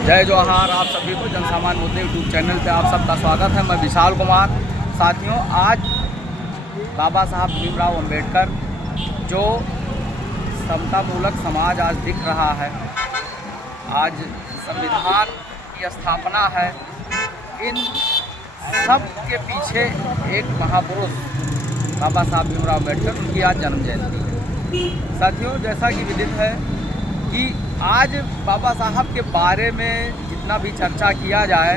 जय जवाहर। आप सभी को जनसामान्य मुद्दे यूट्यूब चैनल पे आप सबका स्वागत है। मैं विशाल कुमार। साथियों, आज बाबा साहब भीमराव अंबेडकर जो समतामूलक समाज आज दिख रहा है, आज संविधान की स्थापना है, इन सब के पीछे एक महापुरुष बाबा साहब भीमराव अंबेडकर, उनकी आज जन्म जयंती है। साथियों, जैसा कि विदित है कि आज बाबा साहब के बारे में जितना भी चर्चा किया जाए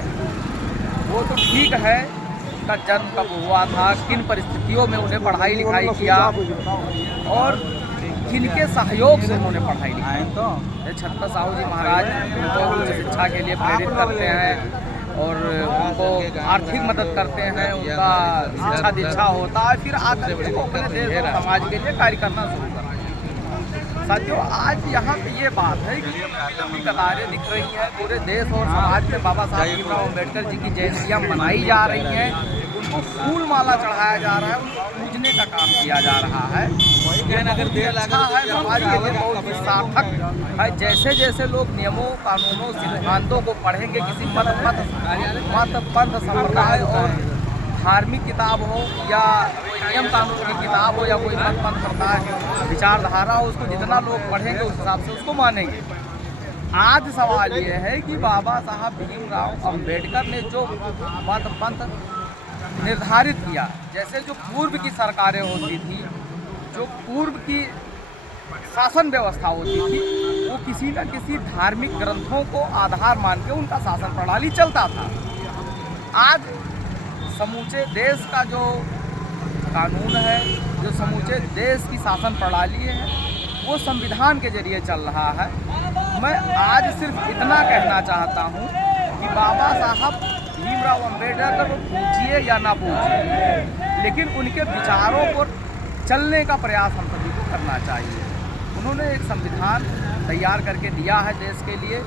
वो तो ठीक है। उनका जन्म कब हुआ था, किन परिस्थितियों में उन्हें पढ़ाई लिखाई किया और किनके सहयोग से उन्होंने पढ़ाई लिखाई। छत्रपति साहू जी महाराज उनको उच्च शिक्षा के लिए प्रेरित करते हैं और उनको आर्थिक मदद करते हैं। उनका शिक्षा दीक्षा होता है, फिर आकर के वो अपने देश और समाज के लिए कार्य करना शुरू करते हैं। साथियों, आज यहाँ पे ये बात है कि लंबी कतारें दिख रही हैं पूरे देश और समाज में। बाबा साहब भीमराव अंबेडकर जी की जयंतियाँ मनाई जा रही हैं, उनको फूल माला चढ़ाया जा रहा है, उनको पूजने का काम किया जा रहा है। अगर देर लगा है, समाज के लिए बहुत ही सार्थक है। जैसे जैसे लोग नियमों, कानूनों, सिद्धांतों को पढ़ेंगे, किसी मत पंथ संप्रदाय और धार्मिक किताब हो या कोई नियम कानून की किताब हो या कोई मत पंथ प्रकार विचारधारा हो, उसको जितना लोग पढ़ेंगे उस हिसाब से उसको मानेंगे। आज सवाल ये है कि बाबा साहब भीमराव अंबेडकर ने जो मत पंथ निर्धारित किया, जैसे जो पूर्व की सरकारें होती थी, जो पूर्व की शासन व्यवस्था होती थी, वो किसी न किसी धार्मिक ग्रंथों को आधार मान के उनका शासन प्रणाली चलता था। आज समूचे देश का जो कानून है, जो समूचे देश की शासन प्रणाली है, वो संविधान के जरिए चल रहा है। मैं आज सिर्फ इतना कहना चाहता हूँ कि बाबा साहब भीमराव अंबेडकर को पूछिए या ना पूछिए, लेकिन उनके विचारों को चलने का प्रयास हम सभी को करना चाहिए। उन्होंने एक संविधान तैयार करके दिया है देश के लिए,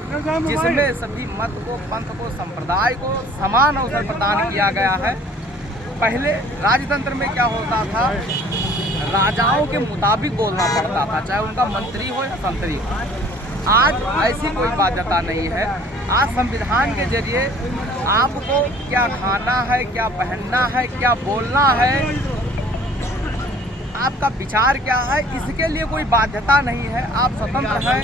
जिसमें सभी मत को, पंथ को, संप्रदाय को समान अवसर प्रदान किया गया है। पहले राजतंत्र में क्या होता था, राजाओं के मुताबिक बोलना पड़ता था, चाहे उनका मंत्री हो या संतरी हो। आज ऐसी कोई बाध्यता नहीं है। आज संविधान के जरिए आपको क्या खाना है, क्या पहनना है, क्या बोलना है, आपका विचार क्या है, इसके लिए कोई बाध्यता नहीं है। आप स्वतंत्र हैं।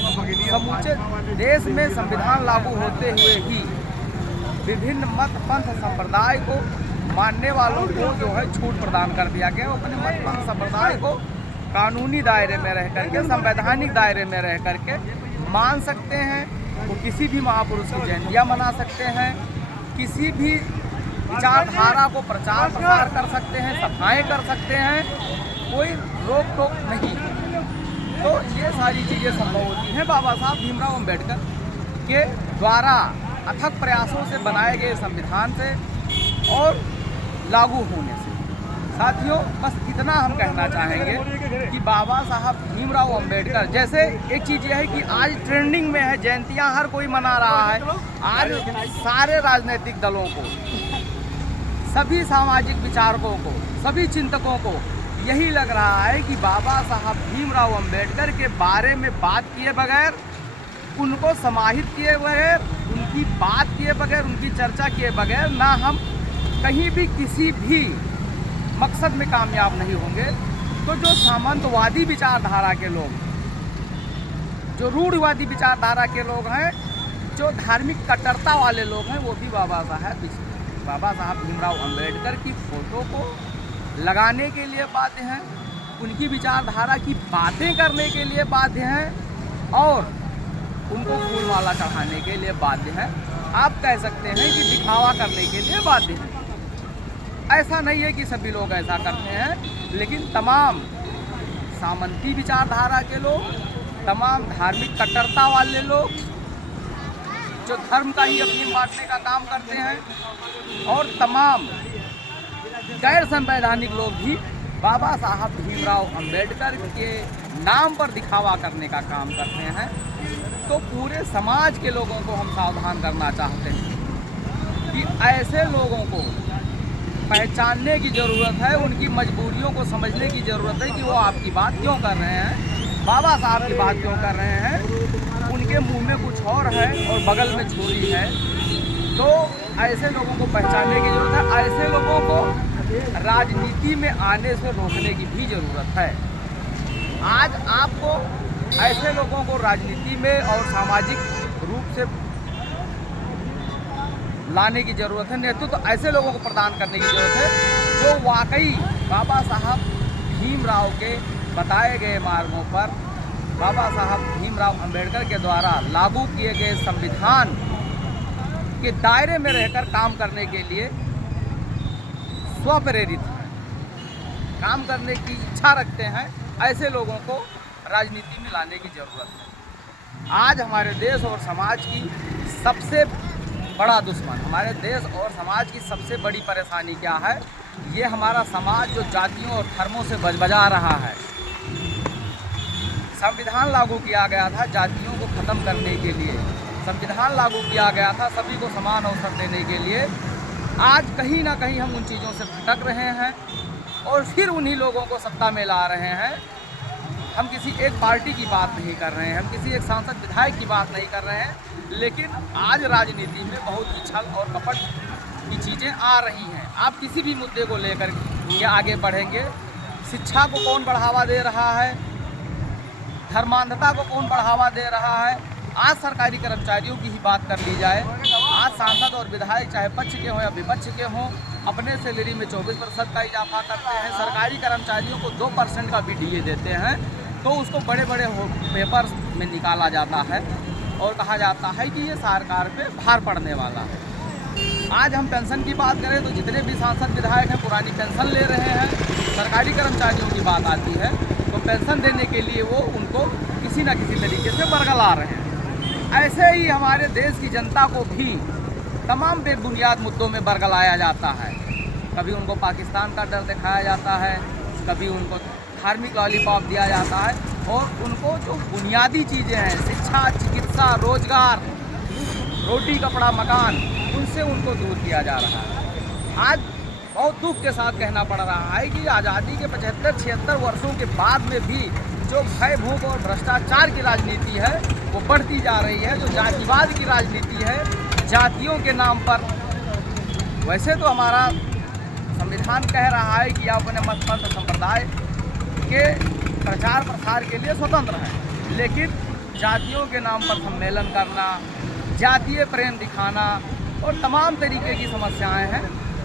समूचे देश में संविधान लागू होते हुए ही विभिन्न मत पंथ संप्रदाय को मानने वालों को जो है छूट प्रदान कर दिया गया। अपने मत पंथ संप्रदाय को कानूनी दायरे में रह करके, संवैधानिक दायरे में रह करके मान सकते हैं। वो किसी भी महापुरुष की जयंतियाँ मना सकते हैं, किसी भी विचारधारा को प्रचार प्रसार कर सकते हैं, सभाएँ कर सकते हैं, कोई रोक टोक नहीं। तो ये सारी चीज़ें संभव होती हैं बाबा साहब भीमराव अंबेडकर के द्वारा अथक प्रयासों से बनाए गए संविधान से और लागू होने से। साथियों, बस इतना हम कहना चाहेंगे कि बाबा साहब भीमराव अंबेडकर, जैसे एक चीज़ यह है कि आज ट्रेंडिंग में है, जयंतियाँ हर कोई मना रहा है। आज सारे राजनीतिक दलों को, सभी सामाजिक विचारकों को, सभी चिंतकों को यही लग रहा है कि बाबा साहब भीमराव अंबेडकर के बारे में बात किए बगैर, उनको समाहित किए बगैर, उनकी बात किए बगैर, उनकी चर्चा किए बगैर ना हम कहीं भी किसी भी मकसद में कामयाब नहीं होंगे। तो जो सामंतवादी विचारधारा के लोग, जो रूढ़िवादी विचारधारा के लोग हैं, जो धार्मिक कट्टरता वाले लोग हैं, वो भी बाबा साहब भीमराव अंबेडकर की फ़ोटो को लगाने के लिए बाध्य हैं, उनकी विचारधारा की बातें करने के लिए बाध्य हैं और उनको फूलमाला चढ़ाने के लिए बाध्य हैं। आप कह सकते हैं कि दिखावा करने के लिए बाध्य हैं। ऐसा नहीं है कि सभी लोग ऐसा करते हैं, लेकिन तमाम सामंती विचारधारा के लोग, तमाम धार्मिक कट्टरता वाले लोग, जो धर्म का ही अफीम बांटने का काम करते हैं, और तमाम गैर संवैधानिक लोग भी बाबा साहब भीमराव अंबेडकर के नाम पर दिखावा करने का काम करते हैं। तो पूरे समाज के लोगों को हम सावधान करना चाहते हैं कि ऐसे लोगों को पहचानने की ज़रूरत है, उनकी मजबूरियों को समझने की ज़रूरत है कि वो आपकी बात क्यों कर रहे हैं। बाबा साहब की बात क्यों कर रहे हैं? उनके मुंह में कुछ और है और बगल में छुरी है। तो ऐसे लोगों को पहचानने की ज़रूरत है। ऐसे लोगों को राजनीति में आने से रोकने की भी ज़रूरत है। आज आपको ऐसे लोगों को राजनीति में और सामाजिक रूप से लाने की ज़रूरत है। नेतृत्व तो ऐसे लोगों को प्रदान करने की ज़रूरत है जो वाकई बाबा साहब भीमराव के बताए गए मार्गों पर, बाबा साहब भीमराव अंबेडकर के द्वारा लागू किए गए संविधान के दायरे में रहकर काम करने के लिए स्वप्रेरित हैं, काम करने की इच्छा रखते हैं। ऐसे लोगों को राजनीति में लाने की ज़रूरत है। आज हमारे देश और समाज की सबसे बड़ा दुश्मन, हमारे देश और समाज की सबसे बड़ी परेशानी क्या है? ये हमारा समाज जो जातियों और धर्मों से बजबजा रहा है। संविधान लागू किया गया था जातियों को ख़त्म करने के लिए, संविधान लागू किया गया था सभी को समान अवसर देने के लिए। आज कहीं ना कहीं हम उन चीज़ों से भटक रहे हैं और फिर उन्हीं लोगों को सत्ता में ला रहे हैं। हम किसी एक पार्टी की बात नहीं कर रहे हैं, हम किसी एक सांसद विधायक की बात नहीं कर रहे हैं, लेकिन आज राजनीति में बहुत ही छल और कपट की चीज़ें आ रही हैं। आप किसी भी मुद्दे को लेकर के आगे बढ़ेंगे। शिक्षा को कौन बढ़ावा दे रहा है? धर्मांधता को कौन बढ़ावा दे रहा है? आज सरकारी कर्मचारियों की ही बात कर ली जाए, आज सांसद और विधायक चाहे पक्ष के हों या विपक्ष के हों, अपने सैलरी में 24% का इजाफा करते हैं। सरकारी कर्मचारियों को 2% का भी DA देते हैं, तो उसको बड़े बड़े पेपर में निकाला जाता है और कहा जाता है कि ये सरकार पे भार पड़ने वाला है। आज हम पेंशन की बात करें तो जितने भी सांसद विधायक हैं पुरानी पेंशन ले रहे हैं। सरकारी कर्मचारियों की बात आती है तो पेंशन देने के लिए वो उनको किसी न किसी तरीके से बरगला रहे हैं। ऐसे ही हमारे देश की जनता को भी तमाम बेबुनियाद मुद्दों में बरगलाया जाता है। कभी उनको पाकिस्तान का डर दिखाया जाता है, कभी उनको धार्मिक लॉलीपॉप दिया जाता है और उनको जो बुनियादी चीज़ें हैं, शिक्षा, चिकित्सा, रोजगार, रोटी कपड़ा मकान, उनसे उनको दूर किया जा रहा है। आज बहुत दुख के साथ कहना पड़ रहा है कि आज़ादी के 75-76 वर्षों के बाद में भी जो भय भूख और भ्रष्टाचार की राजनीति है वो बढ़ती जा रही है। जो जातिवाद की राजनीति है जातियों के नाम पर, वैसे तो हमारा संविधान कह रहा है कि आप अपने मत पंथ संप्रदाय के प्रचार प्रसार के लिए स्वतंत्र हैं, लेकिन जातियों के नाम पर सम्मेलन करना, जातीय प्रेम दिखाना और तमाम तरीके की समस्याएं हैं,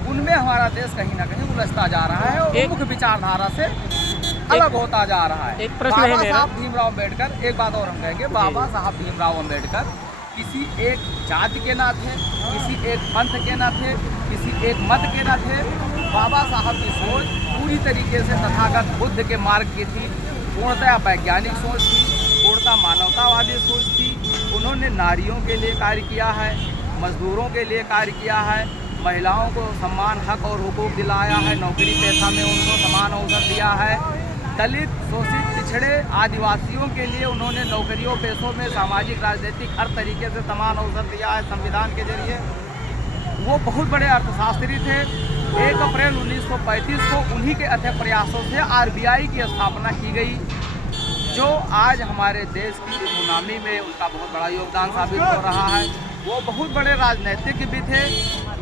उनमें हमारा देश कहीं ना कहीं उलझता जा रहा है और मुख्य विचारधारा से अलग होता जा रहा है। एक प्रश्न है बाबा मेरा। साहब भीमराव अम्बेडकर, एक बात और हम कहेंगे, बाबा साहब भीमराव अम्बेडकर किसी एक जाति के ना थे, किसी एक पंथ के ना थे, किसी एक मत के ना थे। बाबा साहब की सोच पूरी तरीके से तथागत बुद्ध के मार्ग की थी, पूर्णतः वैज्ञानिक सोच थी, पूर्णतः मानवतावादी सोच थी। उन्होंने नारियों के लिए कार्य किया है, मजदूरों के लिए कार्य किया है, महिलाओं को सम्मान, हक और हुकूक दिलाया है, नौकरी पेशा में उनको समान अवसर दिया है। दलित, शोषित, पिछड़े, आदिवासियों के लिए उन्होंने नौकरियों पेशों में सामाजिक राजनीतिक हर तरीके से समान अवसर दिया है संविधान के जरिए। वो बहुत बड़े अर्थशास्त्री थे। 1 अप्रैल 1935 को उन्हीं के अथक प्रयासों से RBI की स्थापना की गई, जो आज हमारे देश की इकोनॉमी में उनका बहुत बड़ा योगदान साबित हो रहा है। वो बहुत बड़े राजनीतिज्ञ भी थे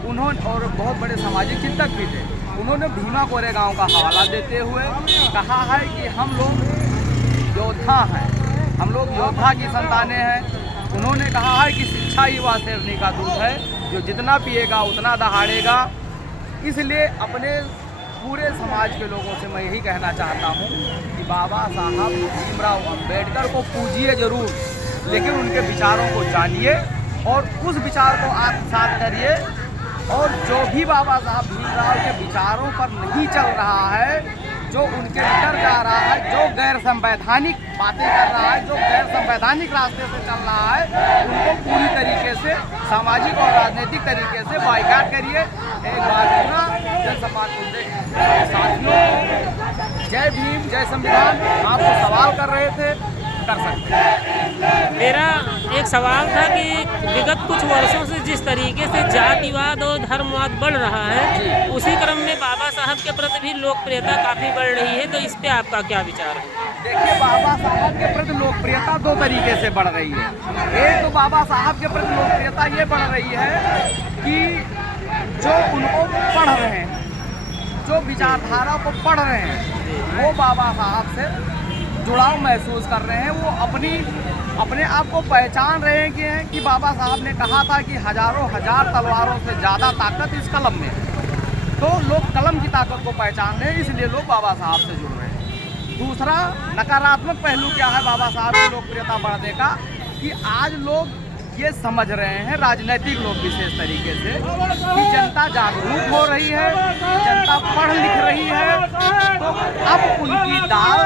उन्होंने और बहुत बड़े सामाजिक चिंतक भी थे। उन्होंने भीमा कोरेगांव का हवाला देते हुए कहा है कि हम लोग योद्धा हैं, हम लोग योद्धा की संतानें हैं। उन्होंने कहा है कि शिक्षा ही वह शेरनी का दूध है जो जितना पिएगा उतना दहाड़ेगा। इसलिए अपने पूरे समाज के लोगों से मैं यही कहना चाहता हूँ कि बाबा साहब भीमराव अम्बेडकर को पूजिए ज़रूर, लेकिन उनके विचारों को जानिए और उस विचार को आत्मसात करिए। और जो भी बाबा साहब भीमराव के विचारों पर नहीं चल रहा है, जो उनके भीतर जा रहा है, जो गैर संवैधानिक बातें कर रहा है, जो गैर संवैधानिक रास्ते से चल रहा है, उनको पूरी तरीके से सामाजिक और राजनीतिक तरीके से बाइकाट करिए। एक बार पूरा जन सम्मान मुद्दे साथियों, जय भीम जय संविधान। आपको सवाल कर रहे थे, कर सकते हैं। मेरा एक सवाल था कि विगत कुछ वर्षों से जिस तरीके से जातिवाद और धर्मवाद बढ़ रहा है, उसी क्रम में बाबा साहब के प्रति भी लोकप्रियता काफ़ी बढ़ रही है, तो इस पे आपका क्या विचार है? देखिए, बाबा साहब के प्रति लोकप्रियता दो तरीके से बढ़ रही है। एक तो बाबा साहब के प्रति लोकप्रियता ये बढ़ रही है कि जो उनको पढ़ रहे हैं, जो विचारधारा को पढ़ रहे हैं, वो बाबा साहब से जुड़ाव महसूस कर रहे हैं। वो अपने आप को पहचान रहे हैं कि बाबा साहब ने कहा था कि हजारों हजार तलवारों से ज़्यादा ताकत इस कलम में है। तो लोग कलम की ताकत को पहचान रहे हैं, इसलिए लोग बाबा साहब से जुड़ रहे हैं। दूसरा नकारात्मक पहलू क्या है बाबा साहब की लोकप्रियता बढ़ने का, कि आज लोग ये समझ रहे हैं, राजनीतिक लोग विशेष तरीके से, कि जनता जागरूक हो रही है, जनता पढ़ लिख रही है, तो अब उनकी दाल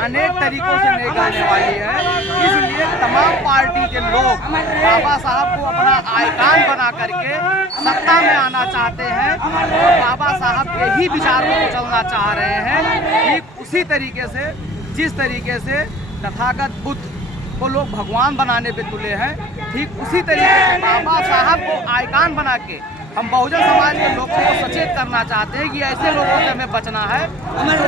अनेक तरीकों से नहीं गलने वाली है। इसलिए तमाम पार्टी के लोग बाबा साहब को अपना आइकॉन बना करके सत्ता में आना चाहते हैं और बाबा साहब के ही विचारों को चलना चाह रहे हैं। ठीक उसी तरीके से जिस तरीके से तथागत बुद्ध को लोग भगवान बनाने पे तुले हैं, ठीक उसी तरीके से बाबा साहब को आइकॉन बना के हम बहुजन समाज के लोगों को सचेत करना चाहते हैं कि ऐसे लोगों से हमें बचना है।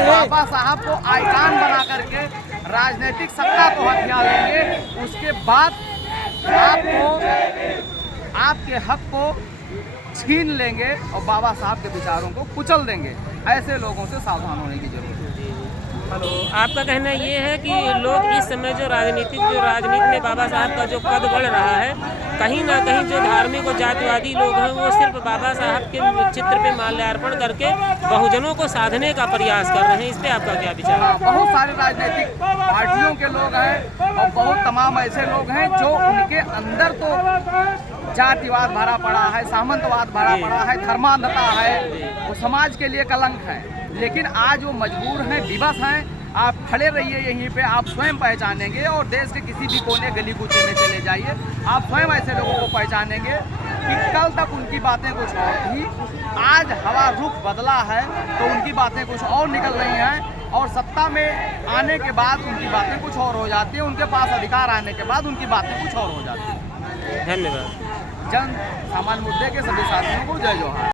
बाबा साहब को आइकॉन बना करके राजनीतिक सत्ता को हथिया लेंगे, उसके बाद आपके हक को छीन लेंगे और बाबा साहब के विचारों को कुचल देंगे। ऐसे लोगों से सावधान होने की जरूरत है। तो आपका कहना ये है कि लोग इस समय जो राजनीति में बाबा साहब का जो कद बढ़ रहा है, कहीं ना कहीं जो धार्मिक और जातिवादी लोग हैं वो सिर्फ बाबा साहब के चित्र पे माल्यार्पण करके बहुजनों को साधने का प्रयास कर रहे हैं। इस पे आपका क्या विचार है? बहुत सारे राजनीतिक पार्टियों के लोग हैं और बहुत तमाम ऐसे लोग हैं जो उनके अंदर तो जातिवाद भरा पड़ा है, सामंतवाद भरा पड़ा है, धर्मांधता है, वो समाज के लिए कलंक है। लेकिन आज वो मजबूर हैं, विवश हैं। आप खड़े रहिए यहीं पे, आप स्वयं पहचानेंगे और देश के किसी भी कोने गली कूचे में चले जाइए, आप स्वयं ऐसे लोगों को पहचानेंगे कि कल तक उनकी बातें कुछ और थी, आज हवा रुख बदला है तो उनकी बातें कुछ और निकल रही हैं और सत्ता में आने के बाद उनकी बातें कुछ और हो जाती हैं, उनके पास अधिकार आने के बाद उनकी बातें कुछ और हो जाती हैं। धन्यवाद। जन सामान्य मुद्दे के सभी साथियों को जय जोहार।